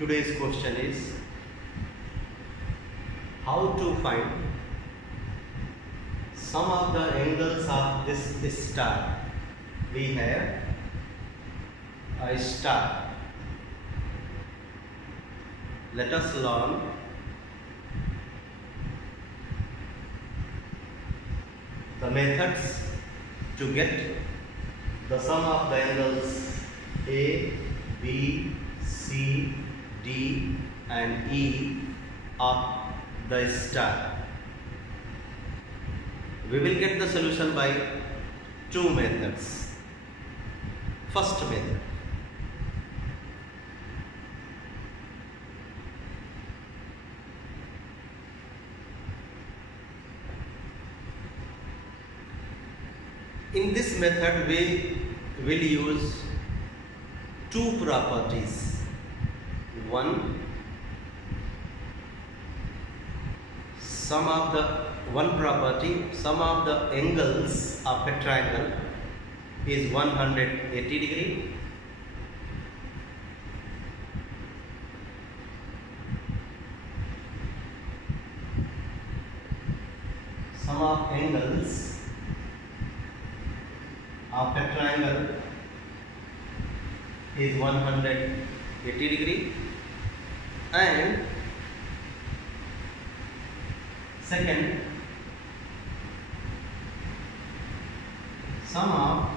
Today's question is how to find sum of the angles of this star. We have a star. Let us learn the methods to get the sum of the angles A, B, C, D and E of the star. We will get the solution by two methods. First method, in this method we will use two properties. One property, sum of the angles of a triangle is 180 degree. Sum of angles of a triangle is 180 degree, and second, sum of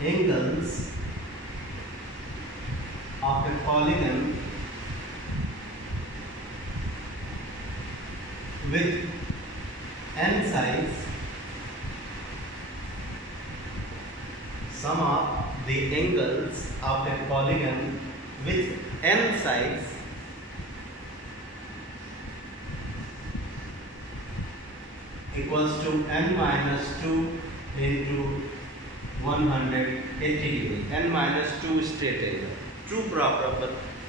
angles of a polygon with n sides. Sum of the angles of a polygon with n sides equals to n minus 2 into 180 degree. N minus 2 straight angle.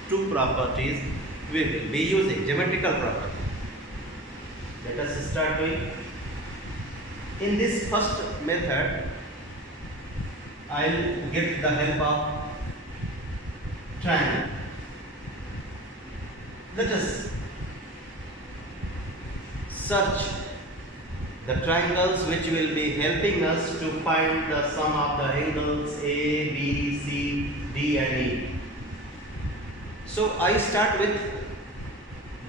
Two properties we will be using, geometrical property. Let us start with. In this first method, I will get the help of triangle. Let us search the triangles which will be helping us to find the sum of the angles A, B, C, D and E. So I start with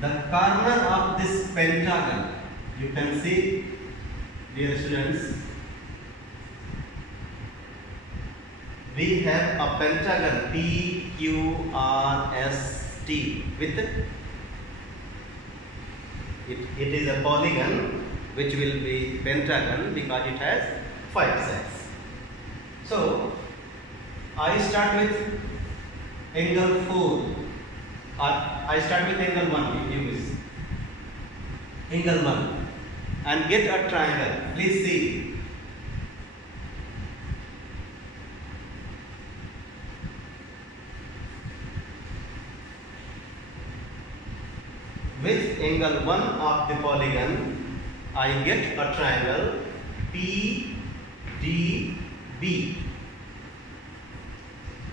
the corner of this pentagon. You can see, dear students, we have a pentagon PQRST with it is a polygon which will be pentagon because it has 5 sides. So I start with angle 4, or I start with angle 1. We use angle 1 and get a triangle. Please see. With angle 1 of the polygon, I get a triangle PDB.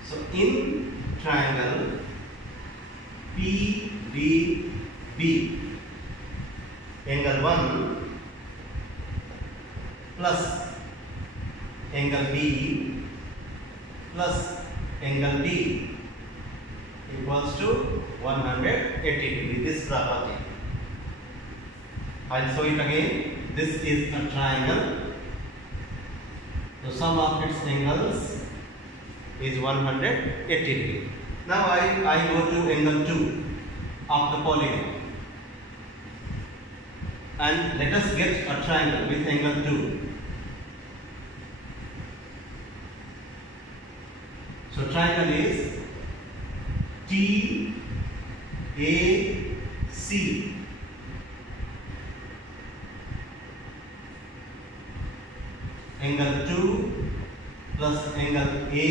So in triangle PDB, angle 1 plus angle B plus angle D equals to 180 degree. This property, I'll show it again. This is a triangle. The sum of its angles is 180 degree. Now I go to angle 2 of the polygon and let us get a triangle with angle 2. So triangle is TAC. Angle 2 plus angle A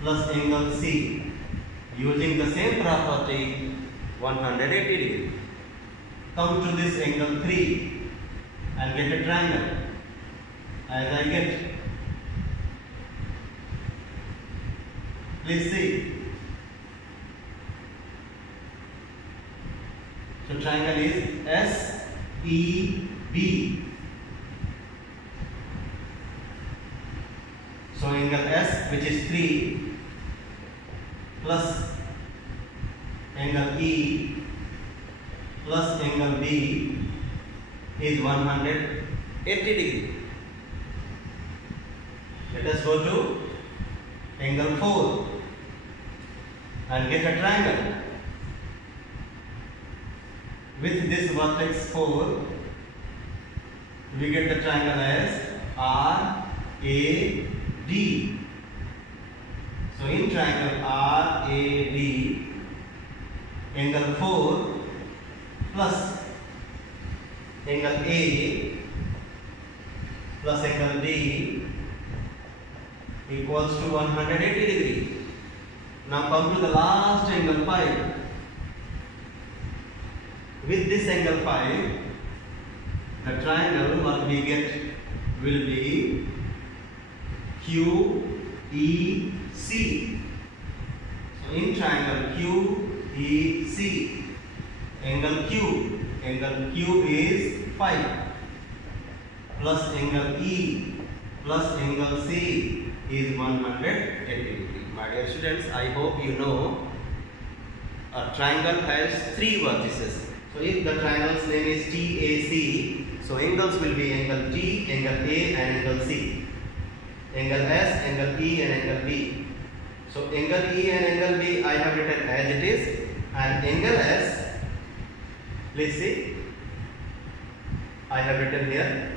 plus angle C, using the same property, 180 degree. Come to this angle 3 and get a triangle. As I get Please see. So triangle is SEB. So angle S, which is 3, plus angle E plus angle B is 180 degree. Let us go to angle 4 and get a triangle. With this vertex 4, we get the triangle as RAD. So in triangle RAD, angle 4 plus angle A plus angle D equals to 180 degree. Now come to the last angle 5. With this angle 5, the triangle what we get will be QEC. So in triangle QEC, angle Q is 5 plus angle E plus angle C is 180 degree. My dear students, I hope you know a triangle has 3 vertices. So if the triangle's name is TAC, so angles will be angle T, angle A and angle C. Angle S, angle E and angle B. So angle E and angle B I have written as it is, and angle S, please see, I have written here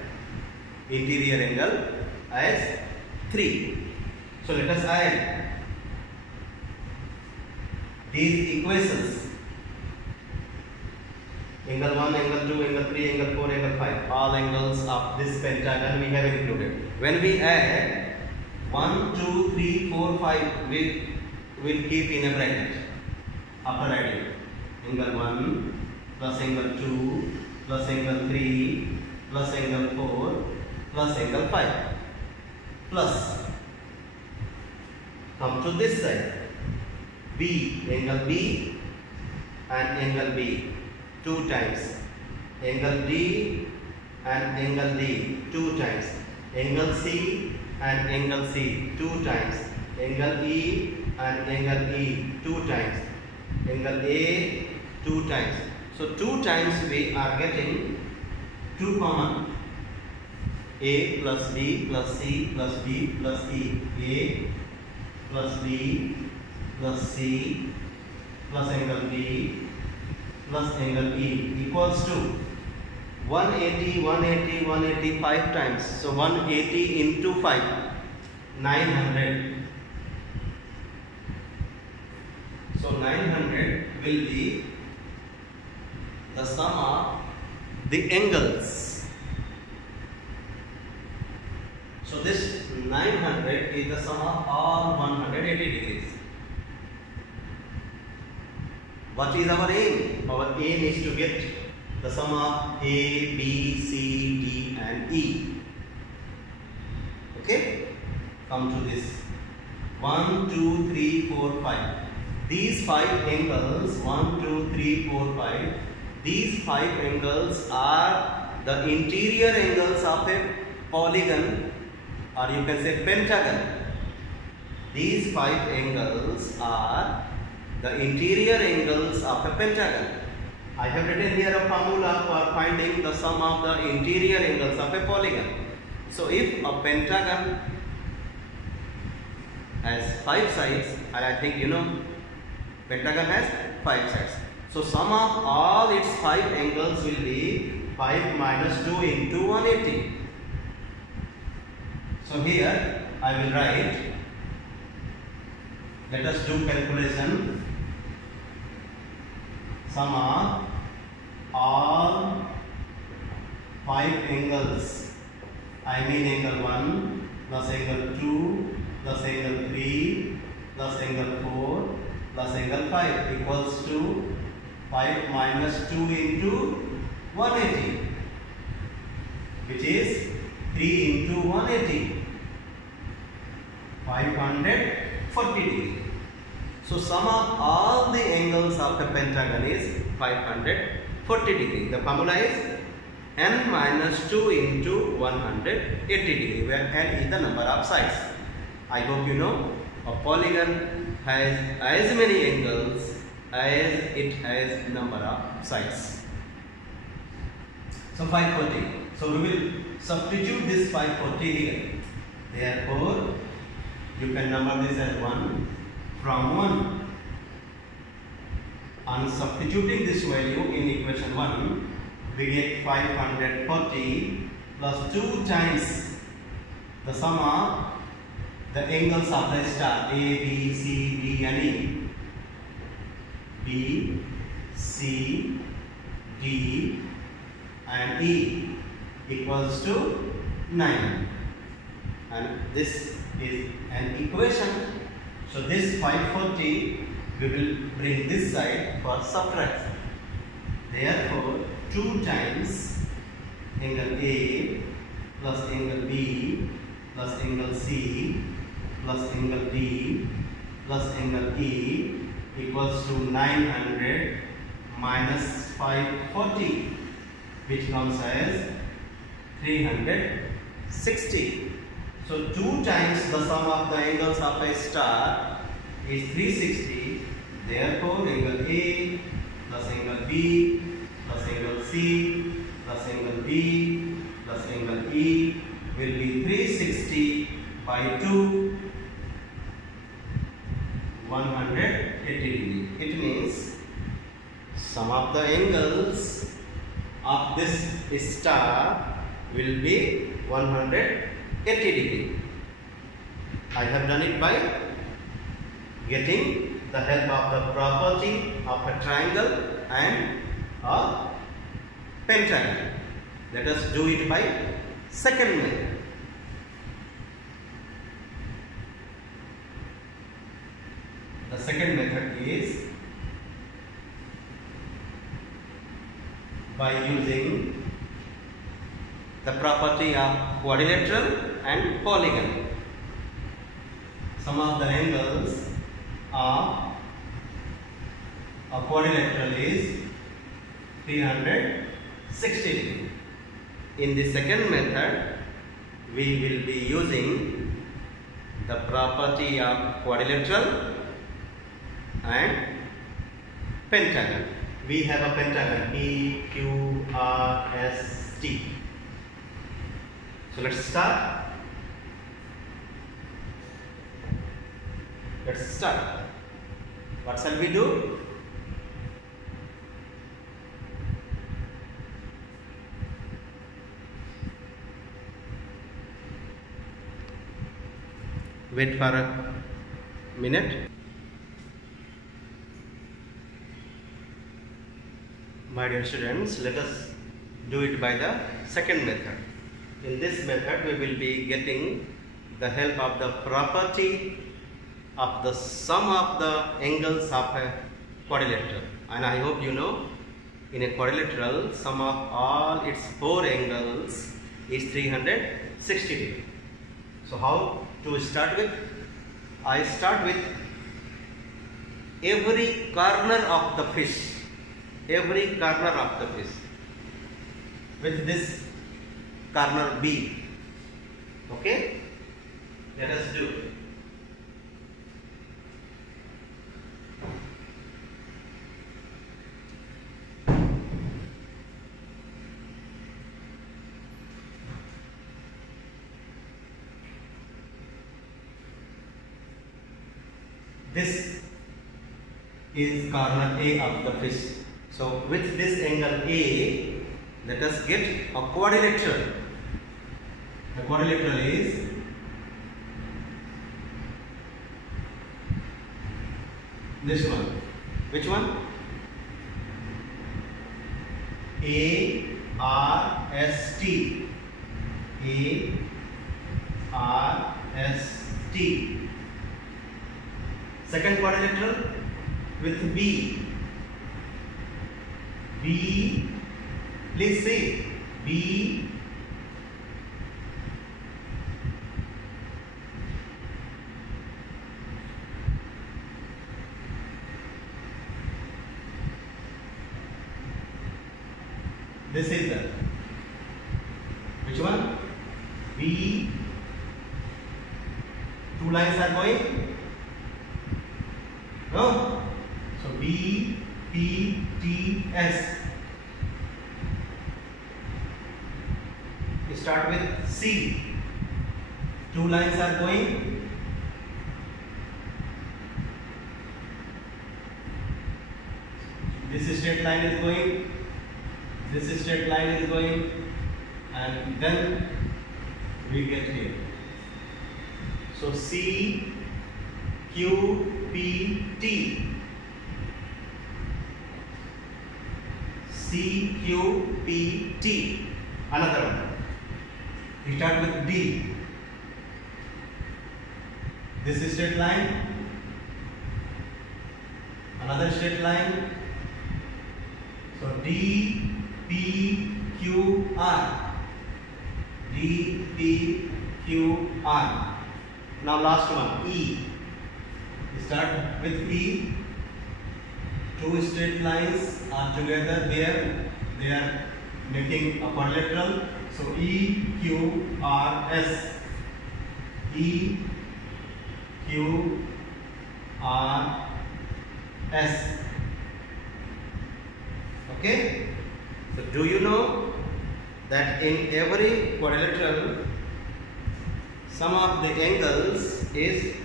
interior angle as 3. So let us add these equations. Angle 1, angle 2, angle 3, angle 4, angle 5. All angles of this pentagon we have included. When we add 1, 2, 3, 4, 5, we will keep in a bracket after adding. Angle 1 plus angle 2 plus angle 3 plus angle 4 plus angle 5 plus, come to this side, B, angle B and angle B 2 times, angle D and angle D 2 times, angle C and angle C 2 times, angle E and angle E 2 times, angle A 2 times. So 2 times we are getting 2 common, A plus B plus C plus D plus E, A plus B plus C plus angle D plus angle E equals to 180, 180, 180 5 times. So 180 into 5, 900. So 900 will be the sum of the angles. So this 900 is the sum of all 180 degrees. What is our aim? Our aim is to get the sum of A, B, C, D and E. Okay? Come to this. 1, 2, 3, 4, 5. These 5 angles, 1, 2, 3, 4, 5. These 5 angles are the interior angles of a polygon, or you can say pentagon. These 5 angles are the interior angles of a pentagon. I have written here a formula for finding the sum of the interior angles of a polygon. So if a pentagon has 5 sides, and I think you know pentagon has 5 sides. So sum of all its 5 angles will be 5 minus 2 into 180. So here I will write, let us do calculation, sum of all 5 angles, I mean angle 1 plus angle 2 plus angle 3 plus angle 4 plus angle 5 equals to 5 minus 2 into 180, which is 3 into 180, 540 degree. So sum of all the angles of the pentagon is 540 degree. The formula is n minus 2 into 180 degree, where n is the number of sides. I hope you know a polygon has as many angles as it has number of sides. So 540. So we will substitute this 540 here. Therefore, you can number this as 1 from 1. On substituting this value in equation 1, we get 540 plus 2 times the sum of the angles of the star A, B, C, D and E. B, C, D and E equals to 9. And this is an equation. So this 540 we will bring this side for subtraction. Therefore 2 times angle A plus angle B plus angle C plus angle D plus angle E equals to 900 minus 540, which comes as 360. So 2 times the sum of the angles of a star is 360. Therefore angle A plus angle B plus angle C plus angle D plus angle E will be 360 by 2, 180 degree. It means sum of the angles of this star will be 180 degree. I have done it by getting the help of the property of a triangle and a pentagon. Let us do it by second method. The second method is by using the property of quadrilateral and polygon. Sum of the angles of a quadrilateral is 360 degree. In the second method, we will be using the property of quadrilateral and pentagon. We have a pentagon P, Q, R, S, T. So let's start. Let's start. What shall we do? Wait for a minute. My dear students, let us do it by the second method. In this method, we will be getting the help of the property of the sum of the angles of a quadrilateral. And I hope you know, in a quadrilateral, sum of all its 4 angles is 360 degree. So how to start with? I start with every corner of the fish. Every corner of the fish. With this corner B. Okay? Let us do. This is corner A of the fish. So with this angle A, let us get a quadrilateral. The quadrilateral is this one. Which one? ARST. ARST. Second quadrilateral with B. B, please say B, This is the which one? B. Two lines are going? No? So B, P, T, S. We start with C. Two lines are going? This straight line is going, this straight line is going, and then we get here. So C, Q, P, T. C, Q, P, T. Another one. We start with D. This is straight line. Another straight line. So D, P, Q, R. D, P, Q, R. Now last one, E. We start with E. Two straight lines are together here. They are making a quadrilateral. So E, Q, R, S. E, Q, R, S. Okay? So do you know that in every quadrilateral sum of the angles is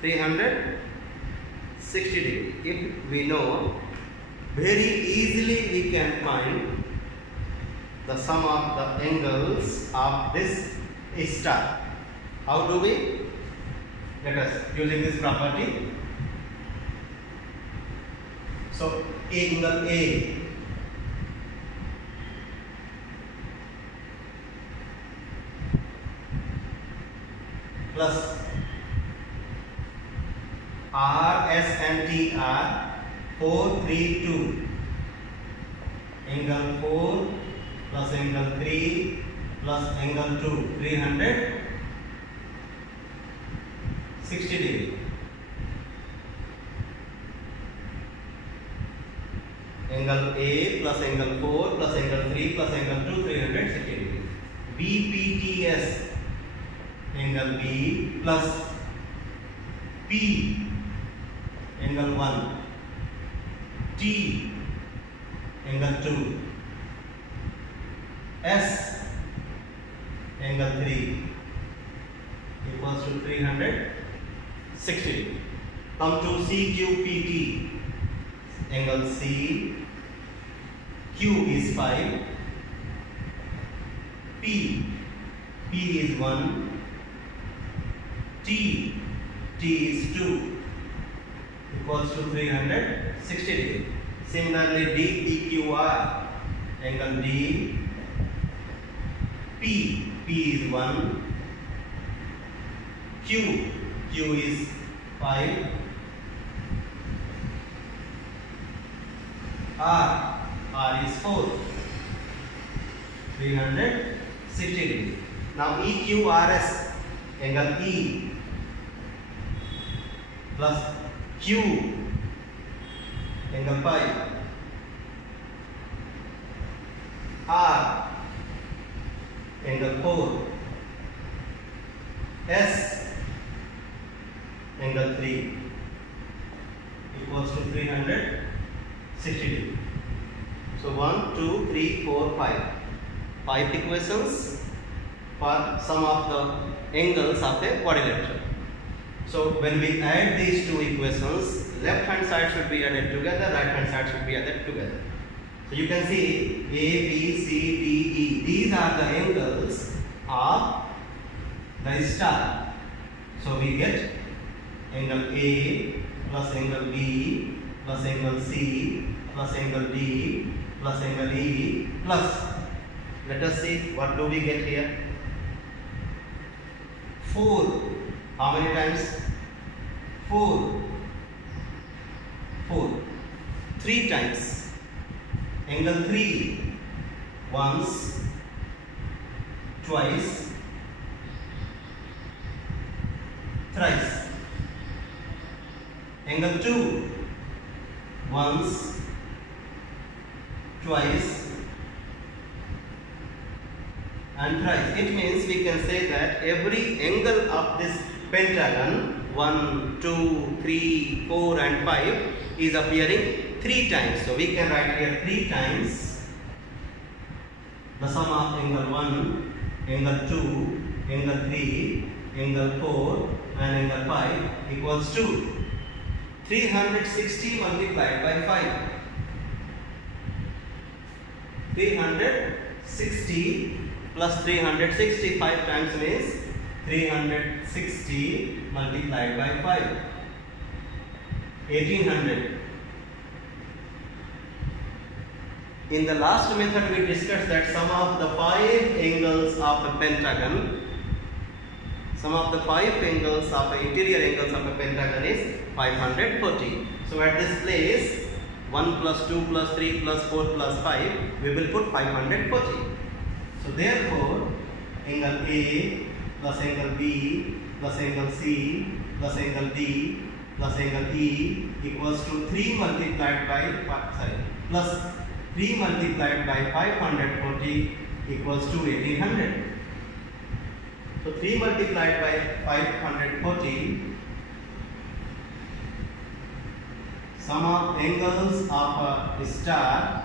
360 degree? If we know, very easily we can find the sum of the angles of this star. How do we? Let us using this property. So angle A plus R, S and T are 4, 3, 2. Angle 4 plus angle 3 plus angle 2, 360 degree. Angle A plus angle 4 plus angle 3 plus angle 2, 360 degree. BPTS, angle B plus P, angle 1, T, angle 2, S, angle 3 equals to 360 degree. Come to CQPT, angle C, Q is 5, P is 1, T is 2 equals to 360 degree. Similarly DPQR, angle D, P is 1, Q is 5, R is 4, 360 degree. Now EQRS, angle E plus Q, angle 5, R, angle 4, S, angle 3 equals to 360 degree. So 1, 2, 3, 4, 5. 5 equations for sum of the angles of a quadrilateral. So when we add these two equations, left hand side should be added together, right hand side should be added together. So you can see A, B, C, D, E. These are the angles of the star. So we get angle A plus angle B plus angle C plus angle D plus angle E plus, let us see what do we get here. 4. How many times? 4. 4. 3 times. Angle 3 once, twice, thrice. Angle 2 once, twice, and thrice. It means we can say that every angle of this pentagon 1, 2, 3, 4 and 5 is appearing 3 times. So we can write here 3 times the sum of angle 1, angle 2, angle 3, angle 4 and angle 5 equals to 360 multiplied by 5. 360 plus 365 times means 360 multiplied by 5. 1800. In the last method we discussed that sum of the 5 angles of a pentagon, sum of the 5 angles of the interior angles of a pentagon is 540. So at this place 1 plus 2 plus 3 plus 4 plus 5 we will put 540. So therefore angle A plus angle B plus angle C plus angle D plus angle E equals to 3 multiplied by plus 3 multiplied by 540 equals to 1800. So 3 multiplied by 540, sum of angles of a star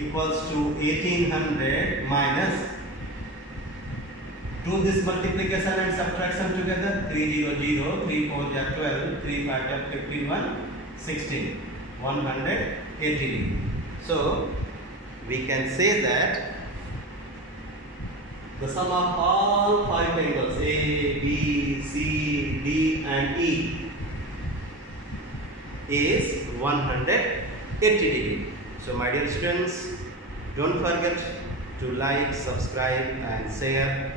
equals to 1800 minus, do this multiplication and subtraction together, 300, 3 4 12, 3 5 51, 16, 180. So we can say that the sum of all 5 angles A, B, C, D and E is 180 degree. So my dear students, don't forget to like, subscribe and share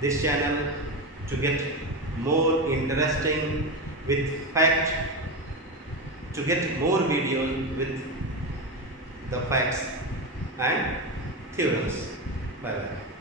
this channel to get more interesting with fact, to get more videos with the facts and theorems. Bye bye.